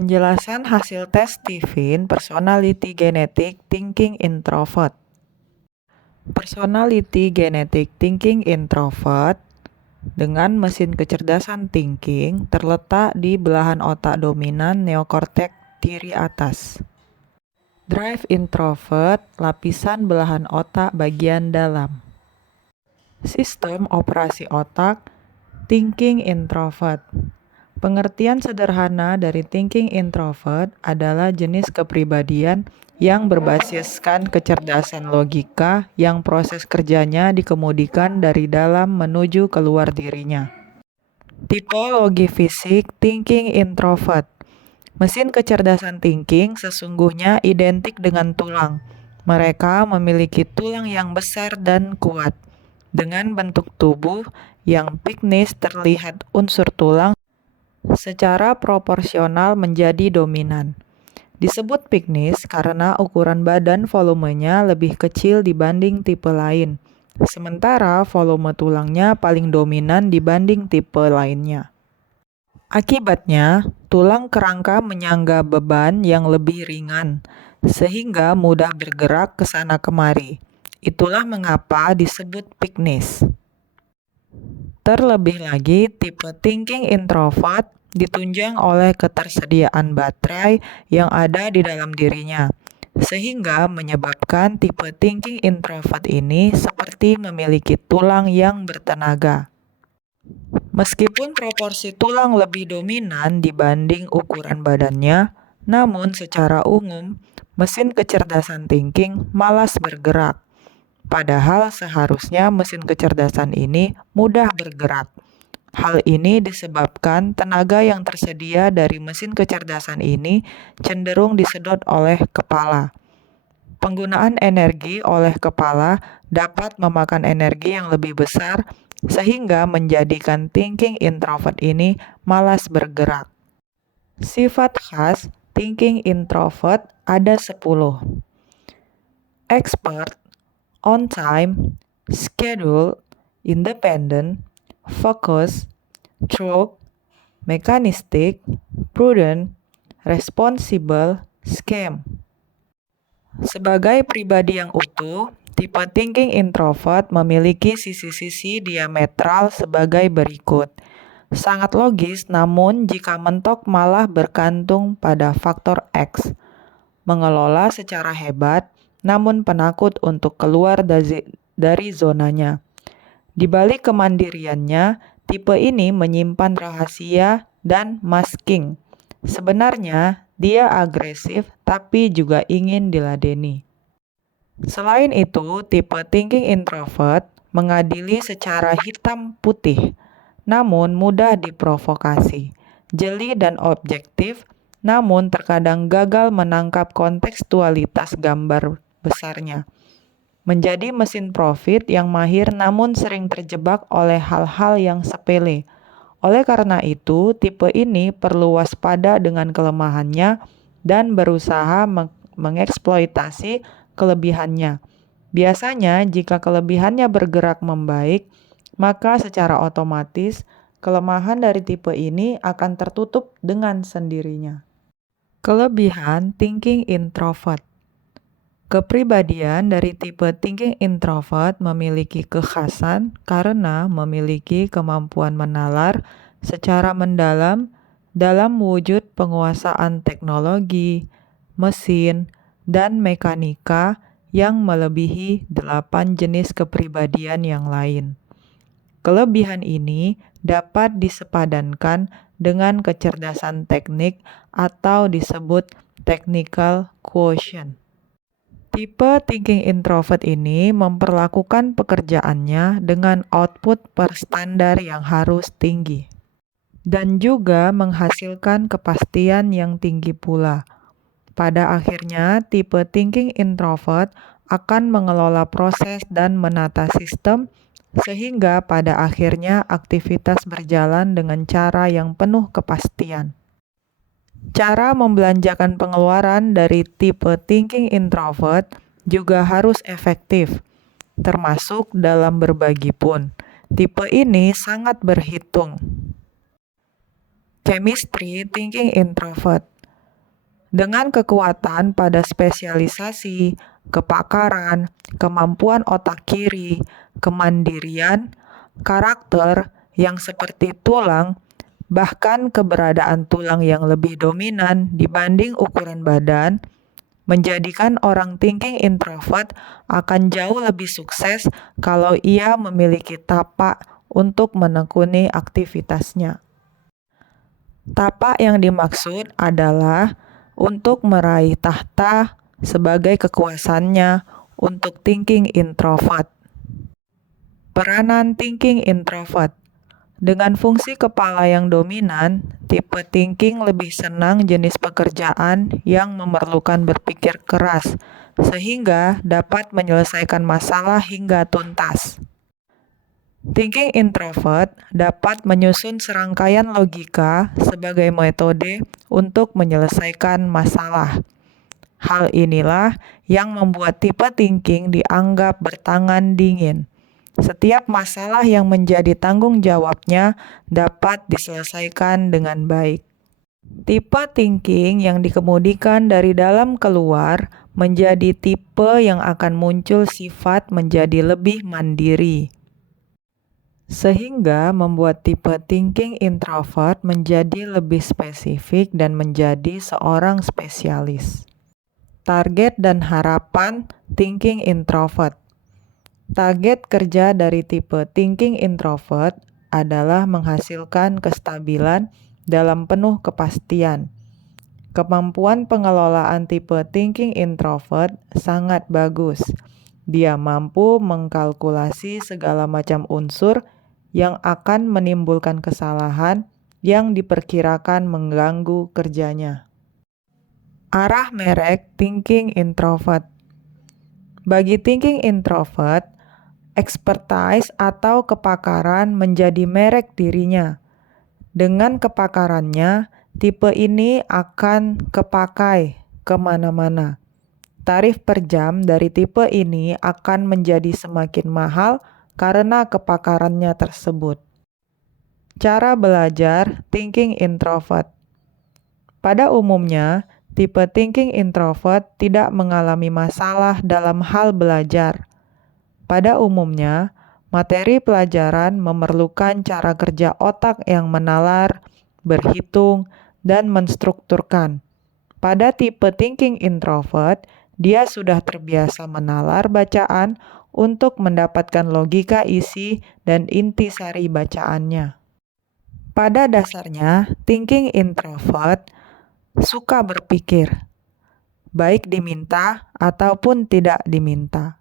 Penjelasan hasil tes Stephen Personality Genetic Thinking Introvert. Personality Genetic Thinking Introvert dengan mesin kecerdasan thinking terletak di belahan otak dominan neokorteks kiri atas. Drive introvert, lapisan belahan otak bagian dalam. Sistem operasi otak, thinking introvert. Pengertian sederhana dari thinking introvert adalah jenis kepribadian yang berbasiskan kecerdasan logika yang proses kerjanya dikemudikan dari dalam menuju keluar dirinya. Tipologi fisik thinking introvert. Mesin kecerdasan thinking sesungguhnya identik dengan tulang. Mereka memiliki tulang yang besar dan kuat. Dengan bentuk tubuh yang piknis terlihat unsur tulang secara proporsional menjadi dominan. Disebut piknis karena ukuran badan volumenya lebih kecil dibanding tipe lain, sementara volume tulangnya paling dominan dibanding tipe lainnya. Akibatnya, tulang kerangka menyangga beban yang lebih ringan, sehingga mudah bergerak ke sana kemari. Itulah mengapa disebut piknis. Terlebih lagi, tipe thinking introvert ditunjang oleh ketersediaan baterai yang ada di dalam dirinya, sehingga menyebabkan tipe thinking introvert ini seperti memiliki tulang yang bertenaga. Meskipun proporsi tulang lebih dominan dibanding ukuran badannya, namun secara umum, mesin kecerdasan thinking malas bergerak. Padahal seharusnya mesin kecerdasan ini mudah bergerak. Hal ini disebabkan tenaga yang tersedia dari mesin kecerdasan ini cenderung disedot oleh kepala. Penggunaan energi oleh kepala dapat memakan energi yang lebih besar sehingga menjadikan thinking introvert ini malas bergerak. Sifat khas thinking introvert ada 10. Expert, on time, schedule, independent, focus, true, mechanistic, prudent, responsible, scam. Sebagai pribadi yang utuh, tipe thinking introvert memiliki sisi-sisi diametral sebagai berikut. Sangat logis, namun jika mentok malah bergantung pada faktor X. Mengelola secara hebat, namun penakut untuk keluar dari zonanya. Di balik kemandiriannya, tipe ini menyimpan rahasia dan masking. Sebenarnya, dia agresif tapi juga ingin diladeni. Selain itu, tipe thinking introvert mengadili secara hitam putih, namun mudah diprovokasi. Jeli dan objektif, namun terkadang gagal menangkap kontekstualitas gambar besarnya. Menjadi mesin profit yang mahir namun sering terjebak oleh hal-hal yang sepele. Oleh karena itu, tipe ini perlu waspada dengan kelemahannya dan berusaha mengeksploitasi kelebihannya. Biasanya, jika kelebihannya bergerak membaik, maka secara otomatis kelemahan dari tipe ini akan tertutup dengan sendirinya. Kelebihan thinking introvert. Kepribadian dari tipe thinking introvert memiliki kekhasan karena memiliki kemampuan menalar secara mendalam dalam wujud penguasaan teknologi, mesin, dan mekanika yang melebihi 8 jenis kepribadian yang lain. Kelebihan ini dapat disepadankan dengan kecerdasan teknik atau disebut technical quotient. Tipe thinking introvert ini memperlakukan pekerjaannya dengan output per standar yang harus tinggi dan juga menghasilkan kepastian yang tinggi pula. Pada akhirnya, tipe thinking introvert akan mengelola proses dan menata sistem sehingga pada akhirnya aktivitas berjalan dengan cara yang penuh kepastian. Cara membelanjakan pengeluaran dari tipe thinking introvert juga harus efektif, termasuk dalam berbagi pun. Tipe ini sangat berhitung. Chemistry thinking introvert. Dengan kekuatan pada spesialisasi, kepakaran, kemampuan otak kiri, kemandirian, karakter yang seperti tulang, bahkan keberadaan tulang yang lebih dominan dibanding ukuran badan, menjadikan orang thinking introvert akan jauh lebih sukses kalau ia memiliki tapak untuk menekuni aktivitasnya. Tapak yang dimaksud adalah untuk meraih tahta sebagai kekuasaannya untuk thinking introvert. Peranan thinking introvert. Dengan fungsi kepala yang dominan, tipe thinking lebih senang jenis pekerjaan yang memerlukan berpikir keras, sehingga dapat menyelesaikan masalah hingga tuntas. Thinking introvert dapat menyusun serangkaian logika sebagai metode untuk menyelesaikan masalah. Hal inilah yang membuat tipe thinking dianggap bertangan dingin. Setiap masalah yang menjadi tanggung jawabnya dapat diselesaikan dengan baik. Tipe thinking yang dikemudikan dari dalam keluar menjadi tipe yang akan muncul sifat menjadi lebih mandiri, sehingga membuat tipe thinking introvert menjadi lebih spesifik dan menjadi seorang spesialis. Target dan harapan thinking introvert. Target kerja dari tipe thinking introvert adalah menghasilkan kestabilan dalam penuh kepastian. Kemampuan pengelolaan tipe thinking introvert sangat bagus. Dia mampu mengkalkulasi segala macam unsur yang akan menimbulkan kesalahan yang diperkirakan mengganggu kerjanya. Arah merek thinking introvert. Bagi thinking introvert, expertise atau kepakaran menjadi merek dirinya. Dengan kepakarannya, tipe ini akan kepakai kemana-mana. Tarif per jam dari tipe ini akan menjadi semakin mahal karena kepakarannya tersebut. Cara belajar thinking introvert. Pada umumnya, tipe thinking introvert tidak mengalami masalah dalam hal belajar. Pada umumnya, materi pelajaran memerlukan cara kerja otak yang menalar, berhitung, dan menstrukturkan. Pada tipe thinking introvert, dia sudah terbiasa menalar bacaan untuk mendapatkan logika isi dan intisari bacaannya. Pada dasarnya, thinking introvert suka berpikir, baik diminta ataupun tidak diminta.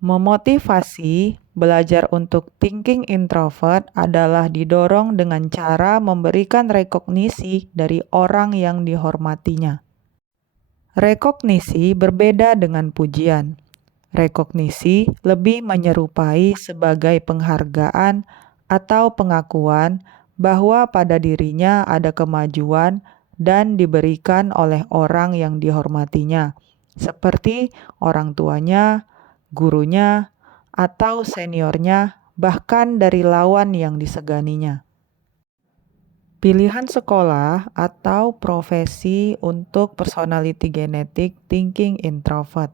Memotivasi belajar untuk thinking introvert adalah didorong dengan cara memberikan rekognisi dari orang yang dihormatinya. Rekognisi berbeda dengan pujian. Rekognisi lebih menyerupai sebagai penghargaan atau pengakuan bahwa pada dirinya ada kemajuan dan diberikan oleh orang yang dihormatinya, seperti orang tuanya, gurunya, atau seniornya, bahkan dari lawan yang diseganinya. Pilihan sekolah atau profesi untuk personality genetik thinking introvert.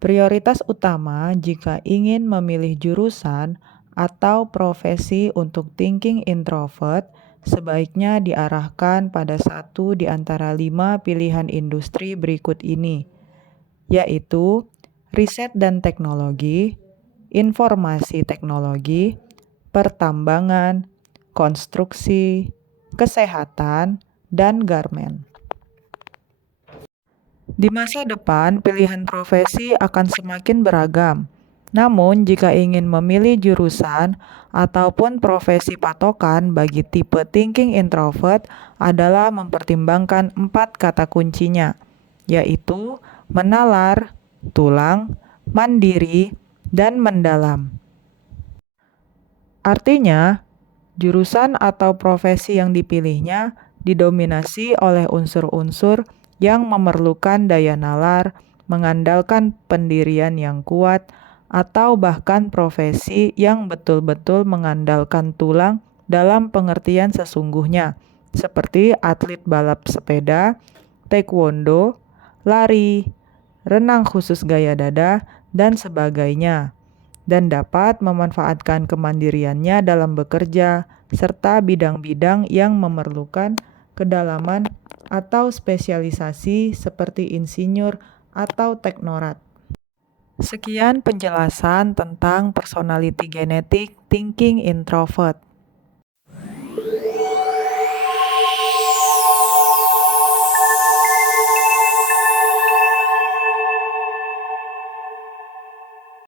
Prioritas utama jika ingin memilih jurusan atau profesi untuk thinking introvert sebaiknya diarahkan pada satu di antara 5 pilihan industri berikut ini, yaitu riset dan teknologi, informasi teknologi, pertambangan, konstruksi, kesehatan, dan garmen. Di masa depan, pilihan profesi akan semakin beragam. Namun, jika ingin memilih jurusan ataupun profesi patokan bagi tipe thinking introvert adalah mempertimbangkan 4 kata kuncinya, yaitu menalar, tulang, mandiri, dan mendalam. Artinya, jurusan atau profesi yang dipilihnya didominasi oleh unsur-unsur yang memerlukan daya nalar, mengandalkan pendirian yang kuat, atau bahkan profesi yang betul-betul mengandalkan tulang dalam pengertian sesungguhnya, seperti atlet balap sepeda, taekwondo, lari, renang khusus gaya dada, dan sebagainya, dan dapat memanfaatkan kemandiriannya dalam bekerja, serta bidang-bidang yang memerlukan kedalaman atau spesialisasi seperti insinyur atau teknorat. Sekian penjelasan tentang personality genetik thinking introvert.